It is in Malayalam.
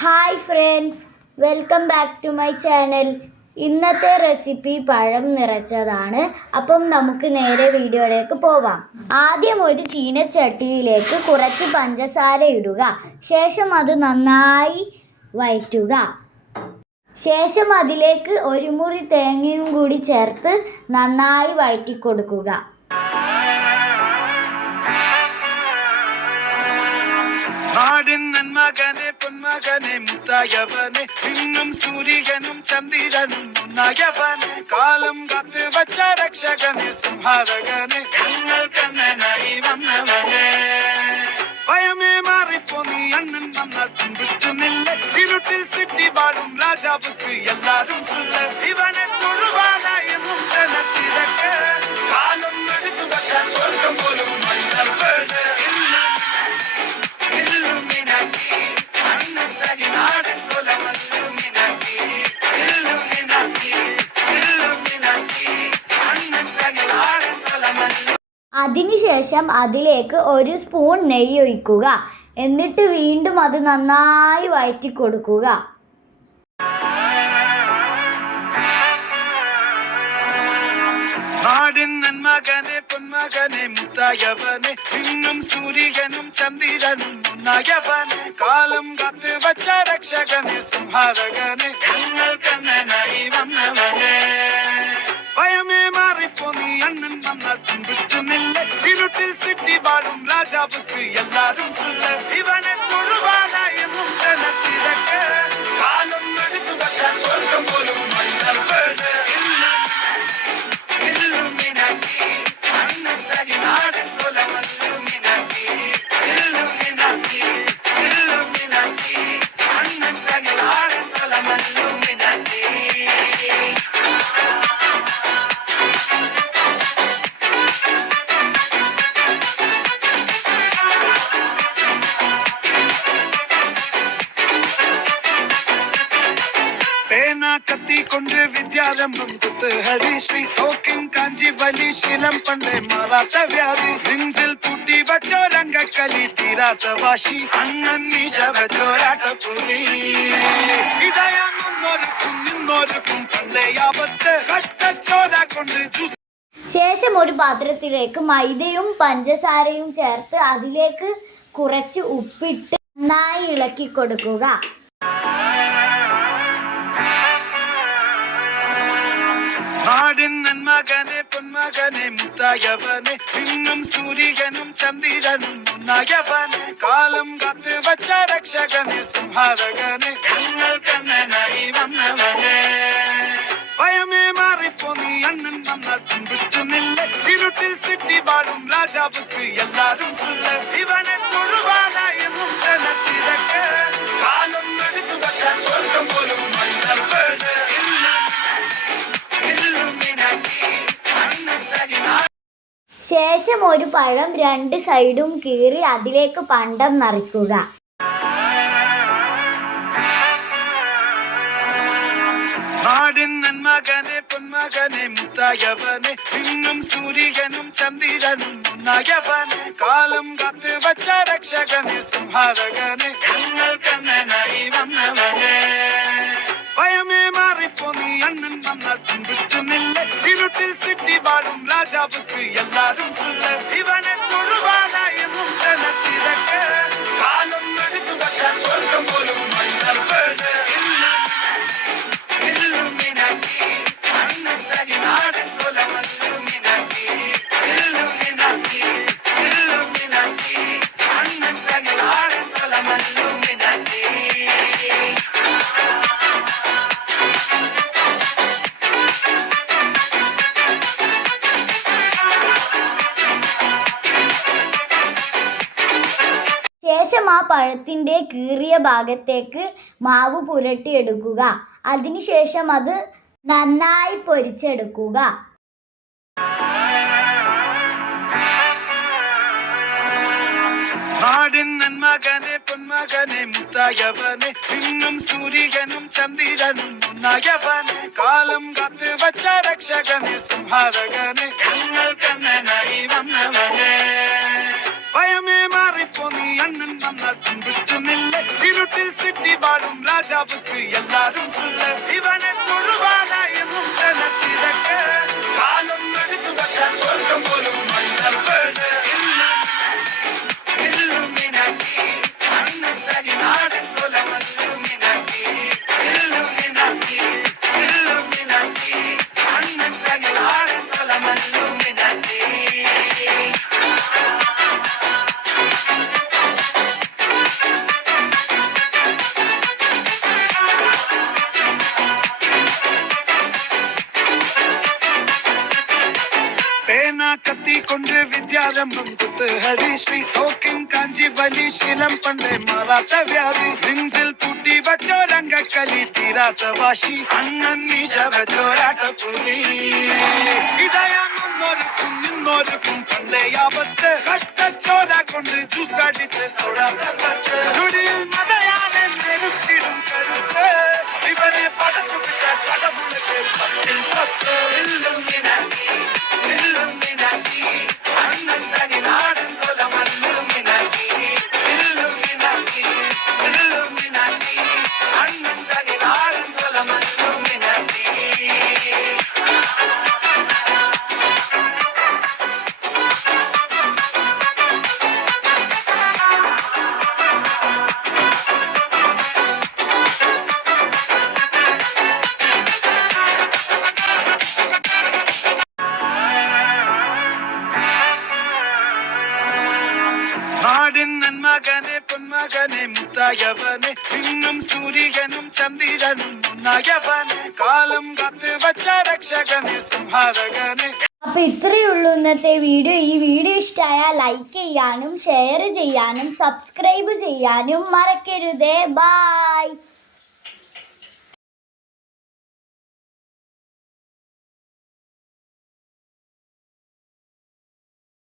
Hi friends, welcome back to my channel. ഇന്നത്തെ റെസിപ്പി പഴം നിറച്ചതാണ്. അപ്പം നമുക്ക് നേരെ വീഡിയോയിലേക്ക് പോവാം. ആദ്യം ഒരു ചീനച്ചട്ടിയിലേക്ക് കുറച്ച് പഞ്ചസാര ഇടുക. ശേഷം അത് നന്നായി വഴറ്റുക. ശേഷം അതിലേക്ക് ഒരു മുറി തേങ്ങയും കൂടി ചേർത്ത് നന്നായി വഴറ്റി കൊടുക്കുക. നാടിൻ നന്മകനെ പൊന്മകനെ മുത്തായവനെ ഇന്നും സൂര്യനും ചന്ദ്രനും ഒന്നായവനെ കാലം കാത്ത് വച്ച രക്ഷകനെ സംഹാരകനെ ഞങ്ങൾ കണ്ണനായി വന്നവനെ ഭയമേ മാറിപ്പോ നീ അണ്ണൻ വന്നാൽ തുമ്പിട്ടുന്നില്ല ഇരുട്ടിൽ സിറ്റി വാഴും രാജാവുക്ക് എല്ലാരും സുല്ല ഇവനെ തൊഴുവാനായി എന്നും ജനത്തിരക്ക് കാലം എടുത്തു വച്ചാൽ സ്വർഗം പോലും മണ്ണൽ വീട് അതിനുശേഷം അതിലേക്ക് ഒരു സ്പൂൺ നെയ്യ് ഒഴിക്കുക. എന്നിട്ട് വീണ്ടും അത് നന്നായി വഴറ്റി കൊടുക്കുക. നാടിൻ നന്മകനെ പൊന്മകനെ മുത്തായവനെ ഇന്നും സൂര്യനും ചന്ദ്രനും ഒന്നായവനെ കാലം കാത്ത് വച്ച രക്ഷകനെ സംഹാരകനെ ഞങ്ങൾ കണ്ണനായി വന്നവനെ ഭയമേ മാറിപ്പോ നീ അണ്ണൻ വന്നാൽ തുമ്പിട്ടുന്നില്ല ഇരുട്ടിൽ സിറ്റി വാഴും രാജാവുക്ക് എല്ലാരും സുല്ല ഇവനെ തൊഴുവാനായി എന്നും ജനത്തിരക്ക് കാലം എടുത്തു വച്ചാൽ സ്വർഗം പോലും മണ്ണൽ വീട് കത്തിക്കൊണ്ട് വിദ്യാരംഭം തൊട്ട് ഹരിശ്രീ തോക്കിൻ കാഞ്ചി വലി ശീലം പണ്ടേ മാറാത്ത വ്യാധി നെഞ്ചിൽ പൂട്ടി വച്ചോരംഗക്കലി തീരാത്ത വാശി അണ്ണൻ മീശ വച്ചോരാട്ട പുലി ഇടയാങ്ങുന്നോർക്കും നിന്നോർക്കും പണ്ടേ ആപത്ത് കട്ടച്ചോര കൊണ്ട് ജ്യൂസ്. ശേഷം ഒരു പാത്രത്തിലേക്ക് മൈദയും പഞ്ചസാരയും ചേർത്ത് അതിലേക്ക് കുറച്ച് ഉപ്പിട്ട് നന്നായി ഇളക്കി കൊടുക്കുക. നാടിൻ നന്മകനെ പൊന്മകനെ മുത്തായവനെ ഇന്നും സൂര്യനും ചന്ദ്രനും ഒന്നായവനെ കാലം കാത്ത് വച്ച രക്ഷകനെ സംഹാരകനെ ഞങ്ങൾ കണ്ണനായി വന്നവനെ ഭയമേ മാറിപ്പോ നീ അണ്ണൻ വന്നാൽ തുമ്പിട്ടുന്നില്ല ഇരുട്ടിൽ സിറ്റി വാഴും രാജാവുക്ക് എല്ലാരും സുല്ല ഇവനെ തൊഴുവാനായി എന്നും ജനത്തിരക്ക് കാലം എടുത്തു വച്ചാൽ സ്വർഗം പോലും മണ്ണൽ വീട്. ശേഷം ഒരു പഴം രണ്ട് സൈഡും കീറി അതിലേക്ക് പണ്ടം നിറയ്ക്കുക. നാടിൻ നന്മകനെ പൊന്മകനെ മുത്തായവനെ ഇന്നും സൂര്യനും ചന്ദ്രനും ഒന്നായവനെ കാലം കാത്ത് വച്ച രക്ഷകനെ സംഹാരകനെ ഞങ്ങൾ കണ്ണനായി വന്നവനെ ഭയമേ മാറിപ്പോ നീ അണ്ണൻ വന്നാൽ തുമ്പിട്ടുന്നില്ല ഇരുട്ടിൽ സിറ്റി വാഴും രാജാവുക്ക് എല്ലാരും സുല്ല ഇവനെ തൊഴുവാനായി എന്നും ജനത്തിരക്ക് കാലം എടുത്തു വച്ചാൽ സ്വർഗം പോലും മണ്ണൽ വീട്. ശേഷം ആ പഴത്തിൻ്റെ കീറിയ ഭാഗത്തേക്ക് മാവ് പുരട്ടിയെടുക്കുക. അതിനുശേഷം അത് നന്നായി പൊരിച്ചെടുക്കുക. നാടിൻ നന്മകനെ പൊന്മകനെ മുത്തായവനെ ഇന്നും സൂര്യനും ചന്ദ്രനും ഒന്നായവനെ കാലം കാത്ത് വച്ച രക്ഷകനെ സംഹാരകനെ ഞങ്ങൾ കണ്ണനായി വന്നവനെ ഭയമേ മാറിപ്പോ നീ അണ്ണൻ വന്നാൽ തുമ്പിട്ടുന്നില്ല ഇരുട്ടിൽ സിറ്റി വാഴും ராஜாவுக்கு எல்லாரும் சொல்ல இவனை தொழுவானா என்னும் ஜனத்திலக்க காலம் எடுத்து வச்சான் சொர்க்கம் போலும் மன்னர் Illuminati, அண்ணன் தனி நாடன் போல Illuminati, Illuminati, Illuminati, அண்ணன் தனி நாடன் போல Illuminati. பேனா கத்தி கொண்டு வித்யாரம்பம் குத்துஹரி ஸ்ரீ தோக்கின் காஞ்சி வலி ശീലം പണ്ടേ മാറാത്ത വ്യാധി നെഞ്ചിൽ പൂട്ടി വച്ചോ രംഗക്കലി തീരാത്ത വാശി അണ്ണൻ മീശ വെച്ചോരാട്ട പുലി ഇടയാന്നൊരുക്കും നിന്നൊരുക്കും പണ്ടേ ആപത്ത് കട്ടച്ചോര കൊണ്ട് ജ്യൂസ് അടിച്ച് സോഡാ സർബത്ത് നുടിയിൽ മതയാനെ നെരുക്കിടും കരുത്ത് ഇവനെ പടച്ചു വിട്ട കടമുള്ളിൽ പത്തിൽ പത്ത് Illuminati, Illuminati, അണ്ണൻ തനി നാടൻ പോല Illuminati, Illuminati, Illuminati, അണ്ണൻ തനി നാടൻ പോല Illuminati. നാടിൻ നന്മകനെ പൊന്മകനെ മുത്തായവനെ ഇന്നും സൂര്യനും ചന്ദ്രനും മുന്നായവനെ കാലം കാത്ത് വച്ച രക്ഷകനെ സംഹാരകനെ. അപ്പൊ ഇത്രയേ ഉള്ളൂ ഇന്നത്തെ വീഡിയോ. ഈ വീഡിയോ ഇഷ്ടമായാൽ ലൈക്ക് ചെയ്യാനും ഷെയർ ചെയ്യാനും സബ്സ്ക്രൈബ് ചെയ്യാനും മറക്കരുതേ. ബൈ.